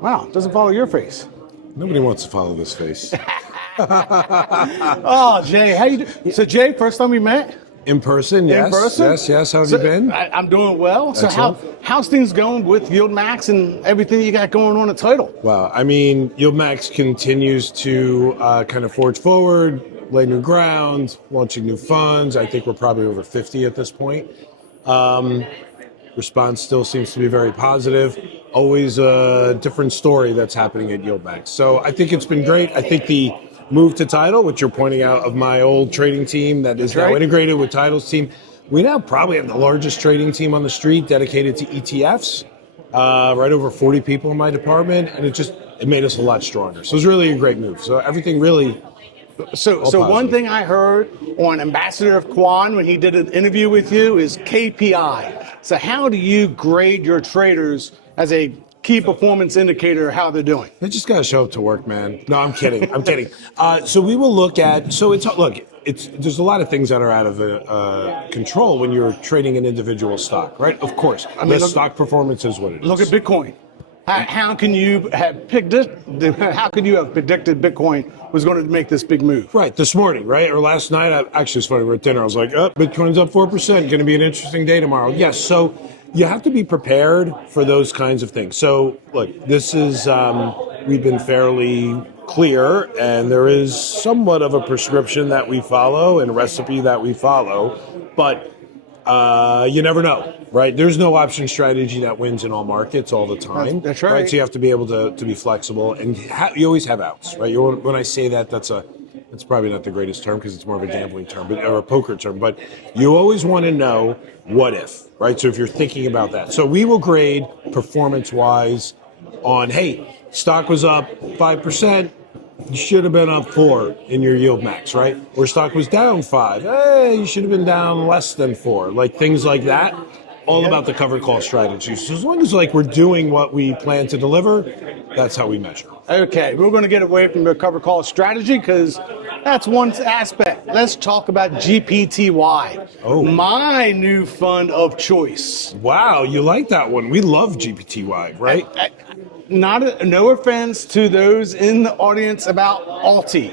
Wow, doesn't follow your face. Nobody wants to follow this face. Oh, Jay, how you do? So, Jay, first time we met? In person, yes. In person? Yes. How have you been? I'm doing well. So Excellent. how's things going with YieldMax and everything you got going on at Title? Well, I mean, YieldMax continues to kind of forge forward, lay new ground, launching new funds. I think we're probably over 50 at this point. Response still seems to be very positive. Always a different story that's happening at YieldMax. So I think it's been great. I think the move to Title, which you're pointing out, of my old trading team that is now integrated with Title's team. We now probably have the largest trading team on the street dedicated to ETFs. Right over 40 people in my department, and it made us a lot stronger. So it was really a great move. So everything really. So one thing I heard on Ambassador of Quan when he did an interview with you is KPI. So how do you grade your traders as a key performance indicator of how they're doing? They just got to show up to work, man. No, I'm kidding. I'm kidding. So we will look at. There's a lot of things that are out of control when you're trading an individual stock, right? Of course, stock performance is what it is. Look at Bitcoin. How can you have predicted Bitcoin was going to make this big move? Right, this morning, right? Or last night, actually it's funny, we were at dinner, I was like, Bitcoin's up 4%, going to be an interesting day tomorrow. Yes, so you have to be prepared for those kinds of things. So, look, this is, we've been fairly clear, and there is somewhat of a prescription that we follow and a recipe that we follow, but you never know, right? There's no option strategy that wins in all markets all the time. That's right. So you have to be able to be flexible, and you always have outs, right? When I say that, that's probably not the greatest term because it's more of a gambling term, or a poker term. But you always want to know what if, right? So if you're thinking about that, so we will grade performance-wise on, hey, stock was up 5%. You should have been up 4 in your YieldMax, right? Or stock was down 5. Hey, you should have been down less than 4. Like things like that. All about the covered call strategy. So as long as we're doing what we plan to deliver, that's how we measure. Okay, we're going to get away from the covered call strategy because that's one aspect. Let's talk about GPTY. Oh, my new fund of choice. Wow, you like that one? We love GPTY, right? No offense to those in the audience about Alti,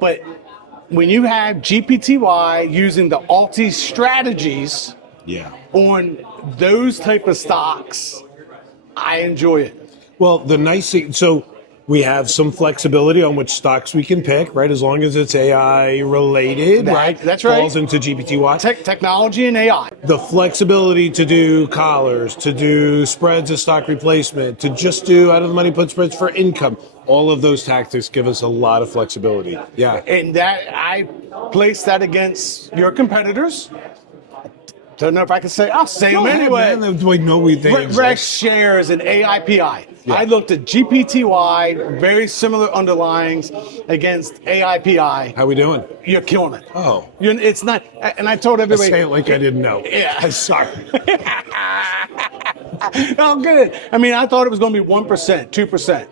but when you have GPTY using the Alti strategies on those type of stocks, I enjoy it. Well, the nice thing, so we have some flexibility on which stocks we can pick, right? As long as it's AI related, right? That's right. Falls into GPTY. Technology and AI. The flexibility to do collars, to do spreads of stock replacement, to just do out of the money put spreads for income. All of those tactics give us a lot of flexibility. Yeah. And that I place that against your competitors. Don't know if I can say. I'll say them anyway. Rex shares and AIPI. Yeah. I looked at GPTY, very similar underlyings against AIPI. How we doing? You're killing it. Oh. It's not, and I told everybody. I say it like I didn't know. Yeah. I'm sorry. Oh, good. I mean, I thought it was going to be 1%, 2%.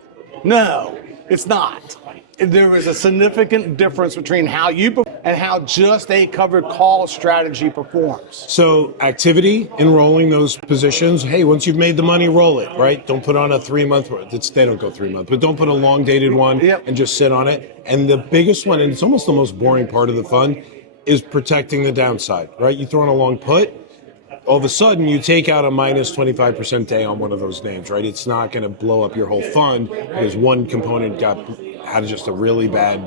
No, it's not. There is a significant difference between how you perform and how just a covered call strategy performs. So activity in rolling those positions. Hey, once you've made the money, roll it, right? Don't put on a 3-month, they don't go 3 months, but don't put a long dated one and just sit on it. And the biggest one, and it's almost the most boring part of the fund, is protecting the downside, right? You throw in a long put, all of a sudden you take out a minus 25% day on one of those names, right? It's not going to blow up your whole fund because one component had just a really bad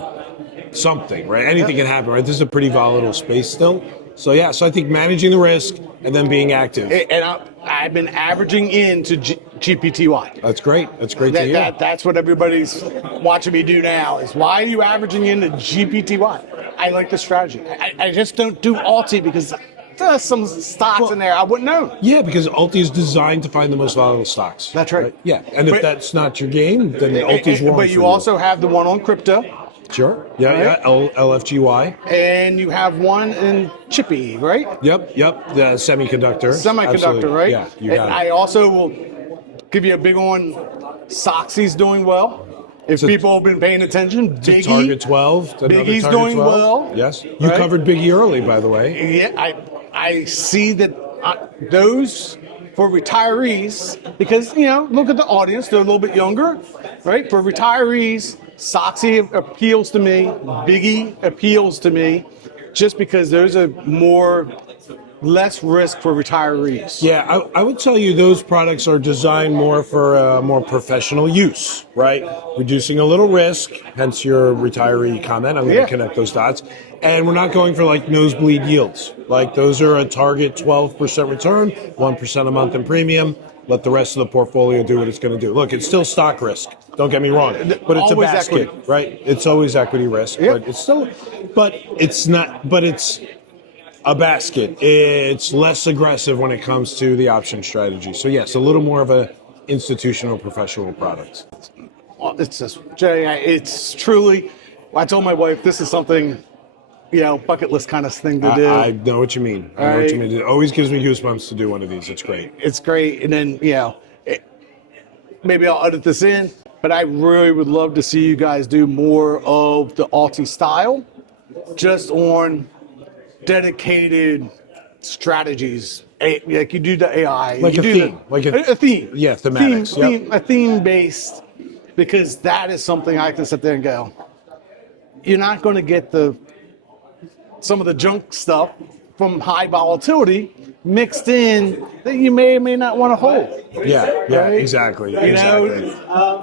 something, right? Anything can happen, right? This is a pretty volatile space still. So I think managing the risk and then being active. And I've been averaging into GPTY. That's great. That's great to hear. That's what everybody's watching me do now is why are you averaging into GPTY? I like the strategy. I just don't do Alti because there's some stocks in there I wouldn't know. Yeah, because Alti is designed to find the most volatile stocks. That's right. Yeah, and if that's not your game, then Alti's wrong. But you also have the one on crypto. Sure. Yeah, LFGY. And you have one in Chippy, right? Yep. The semiconductor. Absolutely. Right? Yeah, you got it. I also will give you a big one. Soxy's doing well. If people have been paying attention, Biggie. Target 12. Biggie's doing well. Yes. You covered Biggie early, by the way. Yeah, I see that those for retirees, because, look at the audience, they're a little bit younger, right? For retirees, Soxy appeals to me, Biggie appeals to me, just because there's less risk for retirees. Yeah, I would tell you those products are designed more for more professional use, right? Reducing a little risk, hence your retiree comment. I'm going to connect those dots. And we're not going for like nosebleed yields. Like those are a target 12% return, 1% a month in premium. Let the rest of the portfolio do what it's going to do. Look, it's still stock risk. Don't get me wrong, but it's always a basket, equity. Right? It's always equity risk, but it's still, but it's not, but it's a basket. It's less aggressive when it comes to the option strategy. So yes, a little more of a institutional professional product. Well, it's just, Jay, it's truly, I told my wife, this is something, bucket list kind of thing to do. I know what you mean. I know what you mean. It always gives me goosebumps to do one of these. It's great. It's great. And then, maybe I'll edit this in, but I really would love to see you guys do more of the Alti style, just on dedicated strategies, like you do the AI, like a theme, a theme, yeah, thematics, a theme based, because that is something I can sit there and go, you're not going to get some of the junk stuff from high volatility mixed in that you may or may not want to hold. Yeah, right? Exactly. And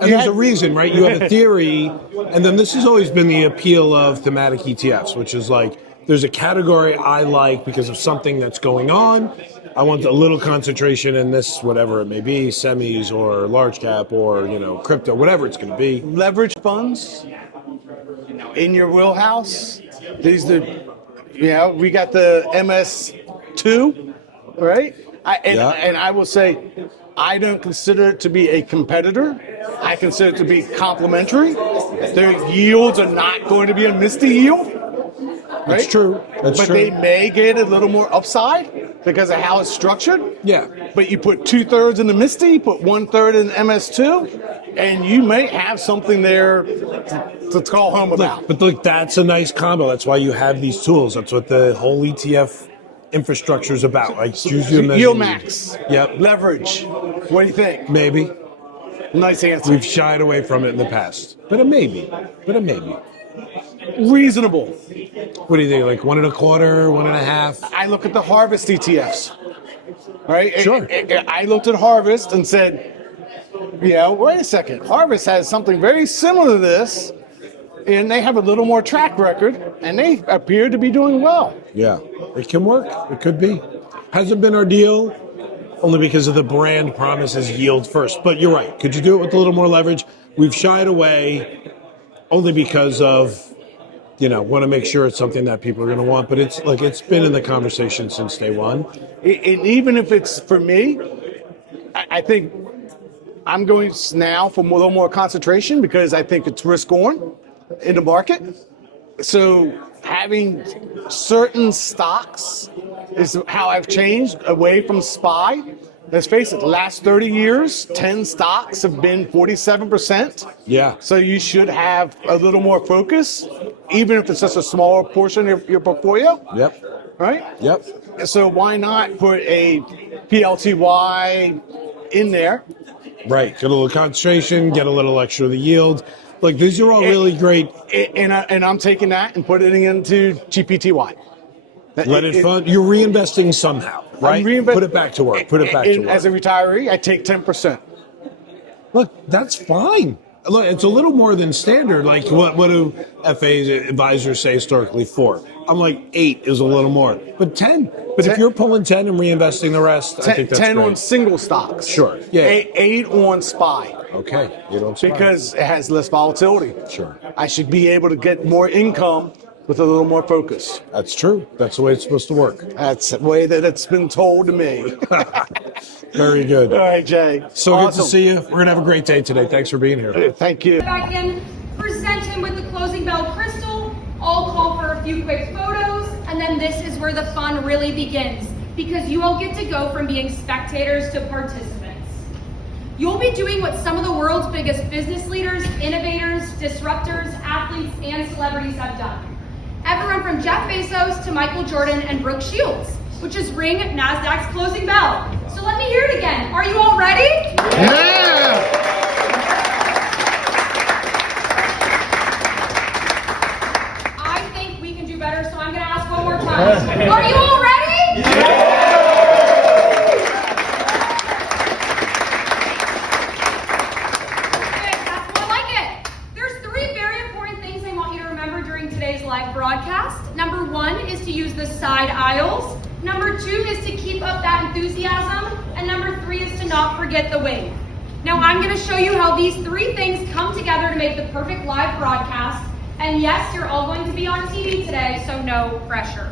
there's a reason, right? You have a theory, and then this has always been the appeal of thematic ETFs, which is like, there's a category I like because of something that's going on. I want a little concentration in this, whatever it may be, semis or large cap or, crypto, whatever it's going to be. Leverage funds in your wheelhouse. We got the MS2, right? And I will say, I don't consider it to be a competitor. I consider it to be complementary. Their yields are not going to be a misty yield. Right? That's true. But they may get a little more upside because of how it's structured. Yeah. But you put 2/3 in the Misty, you put 1/3 in MS2, and you may have something there to call home about. But look, that's a nice combo. That's why you have these tools. That's what the whole ETF infrastructure is about. Like choose your measure. YieldMax. Yep. Leverage. What do you think? Maybe. Nice answer. We've shied away from it in the past. But a maybe. Reasonable. What do you think? Like 1.25, 1.5? I look at the Harvest ETFs. Right? Sure. I looked at Harvest and said, wait a second. Harvest has something very similar to this, and they have a little more track record, and they appear to be doing well. Yeah. It can work. It could be. Hasn't been our deal, only because of the brand promises yield first. But you're right. Could you do it with a little more leverage? We've shied away only because of, want to make sure it's something that people are going to want. But it's been in the conversation since day one. And even if it's for me, I think I'm going now for a little more concentration because I think it's risk on in the market. So having certain stocks is how I've changed away from SPY. Let's face it, the last 30 years, 10 stocks have been 47%. Yeah. So you should have a little more focus, even if it's just a smaller portion of your portfolio. Yep. Right? Yep. So why not put a PLTY in there? Right. Get a little concentration, get a little extra of the yield. Like, these are all really great. And I'm taking that and putting it into GPTY. Let it fund. You're reinvesting somehow, right? Put it back to work. As a retiree, I take 10%. Look, that's fine. Look, it's a little more than standard. Like, what do FA's advisors say historically 4? I'm like 8 is a little more, but 10. But if you're pulling 10 and reinvesting the rest, I think that's 10 great. on single stocks. Sure. Yeah. 8 on SPY. Okay. You don't SPY. Because it has less volatility. Sure. I should be able to get more income with a little more focus. That's true. That's the way it's supposed to work. That's the way that it's been told to me. Very good. All right, Jay. So awesome. Good to see you. We're going to have a great day today. Thanks for being here. Thank you. Back in, present him with the closing bell crystal. I'll call for a few quick photos, and then this is where the fun really begins, because you all get to go from being spectators to participants. You'll be doing what some of the world's biggest business leaders, innovators, disruptors, athletes, and celebrities have done. Everyone from Jeff Bezos to Michael Jordan and Brooke Shields, which is ring NASDAQ's closing bell. So let me hear it again. Are you all ready? Yeah! I think we can do better, so I'm going to ask one more time. Are you all ready? Good, that's more like it. There's 3 very important things I want you to remember during today's live broadcast. Number 1 is to use the side aisles. Number 2 is to keep up that enthusiasm. And number 3 is to not forget the wave. Now I'm going to show you how these 3 things come together to make the perfect live broadcast. And yes, you're all going to be on TV today, so no pressure.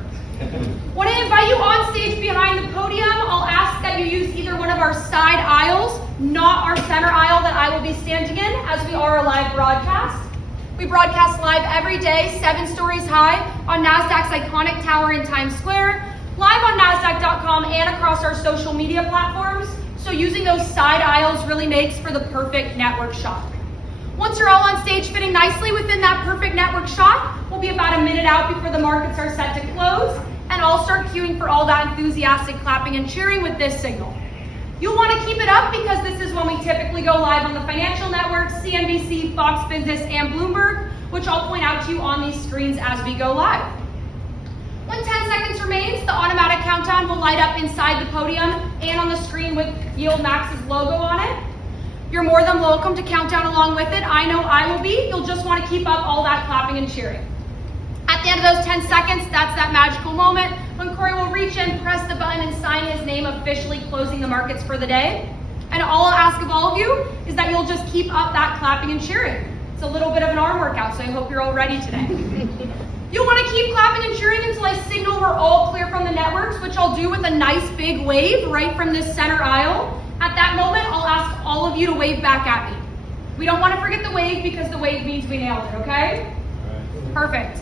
When I invite you on stage behind the podium, I'll ask that you use either one of our side aisles, not our center aisle that I will be standing in, as we are a live broadcast. We broadcast live every day, 7 stories high, on NASDAQ's iconic tower in Times Square, live on NASDAQ.com and across our social media platforms. So using those side aisles really makes for the perfect network shot. Once you're all on stage fitting nicely within that perfect network shot, we'll be about a minute out before the markets are set to close, and I'll start cueing for all that enthusiastic clapping and cheering with this signal. You'll want to keep it up because this is when we typically go live on the financial networks, CNBC, Fox Business, and Bloomberg, which I'll point out to you on these screens as we go live. When 10 seconds remains, the automatic countdown will light up inside the podium and on the screen with YieldMax's logo on it. You're more than welcome to count down along with it. I know I will be. You'll just want to keep up all that clapping and cheering. At the end of those 10 seconds, that's that magical moment when Corey will reach in, press the button, and sign his name, officially closing the markets for the day. And all I'll ask of all of you is that you'll just keep up that clapping and cheering. It's a little bit of an arm workout, so I hope you're all ready today. You'll want to keep clapping and cheering until I signal we're all clear from the networks, which I'll do with a nice big wave right from this center aisle. At that moment, I'll ask all of you to wave back at me. We don't want to forget the wave because the wave means we nailed it, okay? Perfect.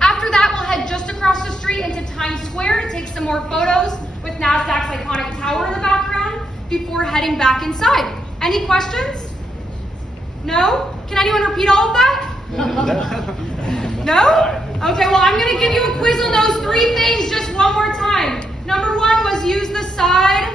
After that, we'll head just across the street into Times Square to take some more photos with NASDAQ's iconic tower in the background before heading back inside. Any questions? No? Can anyone repeat all of that? No? Okay, well, I'm going to give you a quiz on those 3 things just one more time. Number 1 was use the side